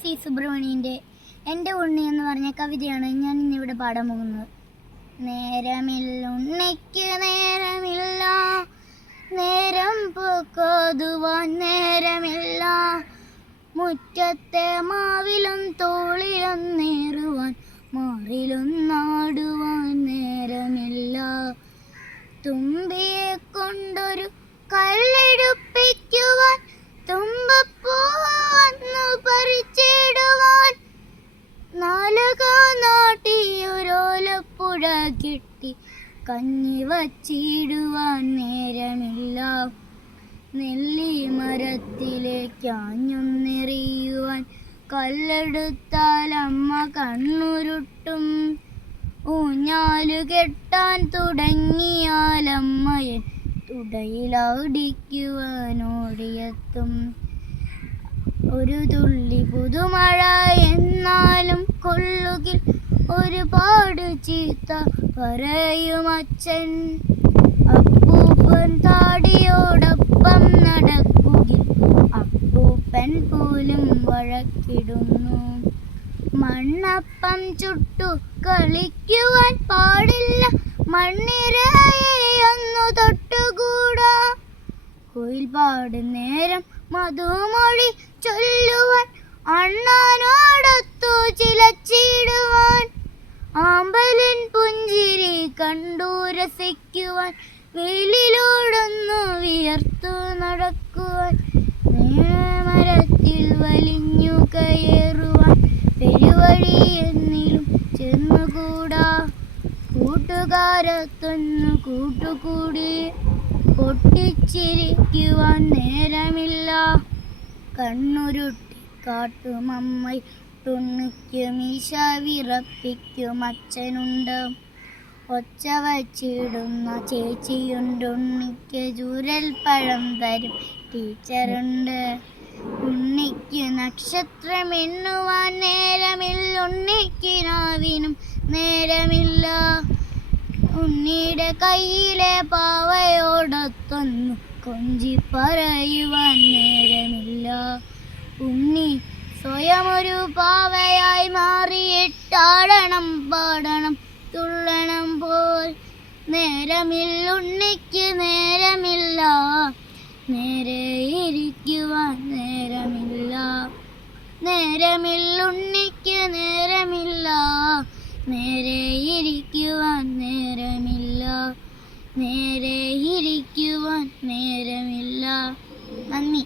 C സുബ്രഹ്മണ്യൻ്റെ എൻ്റെ ഉണ്ണി എന്ന് പറഞ്ഞ കവിതയാണ് ഞാൻ ഇന്നിവിടെ പാടാൻ പോകുന്നത്. നേരമില്ല ഉണ്ണിക്ക് നേരമില്ല, നേരം പോക്കോതുവാൻ നേരമില്ല, മുറ്റത്തെ മാവിലും തോളിലും നേറുവാൻ മാറിലും നാടുവാൻ നേരമില്ല, തുമ്പിയെ കൊണ്ടൊരു കല്ലെടുപ്പിക്കുവാൻ തുമ്പപ്പൂ വന്നു പറിച്ചിടുവാൻ, നാട്ടിയൊരോലപ്പുഴ കിട്ടി കഞ്ഞി വച്ചിടുവാൻ നേരമില്ല, നെല്ലിമരത്തിലേക്കാഞ്ഞൊന്നെറിയുവാൻ കല്ലെടുത്താൽ അമ്മ കണ്ണുരുട്ടും, ഊഞ്ഞാലു കെട്ടാൻ തുടങ്ങിയാലമ്മയെ തുടയിലടിക്കുവാൻ ഓടിയെത്തും. ഒരു തുള്ളി പുതുമഴ എന്നാലും കൊള്ളുകിൽ ഒരുപാട് ചീത്ത പറയും അച്ഛൻ, അപ്പൂപ്പൻ താടിയോടൊപ്പം നടക്കുകിൽ അപ്പൂപ്പൻ പോലും വഴക്കിടുന്നു. മണ്ണപ്പം ചുട്ടു കളിക്കുവാൻ പാടില്ല, മണ്ണിരയൊന്നു തൊട്ടുകൂടാ, കുയിൽ പാടും നേരം മധുമൊഴി ചൊല്ലുവാൻ അണ്ണാനോടൊത്തു ചിലച്ചിടുവാൻ, ആമ്പലിൻ പുഞ്ചിരി കണ്ടു രസിക്കുവാൻ വെയിലിലോടൊന്നു വിയർത്തു നടക്കുവാൻ, മരത്തിൽ വലിഞ്ഞു കയറുവാൻ പെരുവഴി എന്നിലും ചെന്നുകൂടാ, കൂട്ടുകാരത്തൊന്നു കൂട്ടുകൂടി പൊട്ടിച്ചിരിക്കുവാൻ നേരമില്ല, കണ്ണുരുട്ടി കാട്ടുമമ്മൈ തുണ്ണിക്കു മീശ വിറപ്പിക്കും അച്ഛനുണ്ട്, ഒച്ച വച്ചിടുന്ന ചേച്ചിയുണ്ടുണ്ണിക്ക് ചൂരൽ പഴം തരും ടീച്ചറുണ്ട്, ഉണ്ണിക്ക് നക്ഷത്രം എണ്ണുവാൻ നേരമില്ല, ഉണ്ണിക്ക് നാവിനും നേരമില്ല, ഉണ്ണിയുടെ കയ്യിലെ പാവയോടൊത്തൊന്നു കൊഞ്ചി പറയുവാൻ നേരമില്ല, ഉണ്ണി സ്വയമൊരു പാവയായി മാറിയിട്ടാടണം പാടണം തുള്ളണം പോൽ, നേരമില്ല ഉണ്ണിക്ക് നേരമില്ല, നേരെ ഇരിക്കുവാൻ നേരമില്ല, നേരമില്ല ഉണ്ണിക്ക് നേരമില്ല, നേരെ ഇരിക്കുവാൻ നേരമില്ല, നേരെ ഇരിക്കുവാൻ നേരമില്ല. നന്ദി.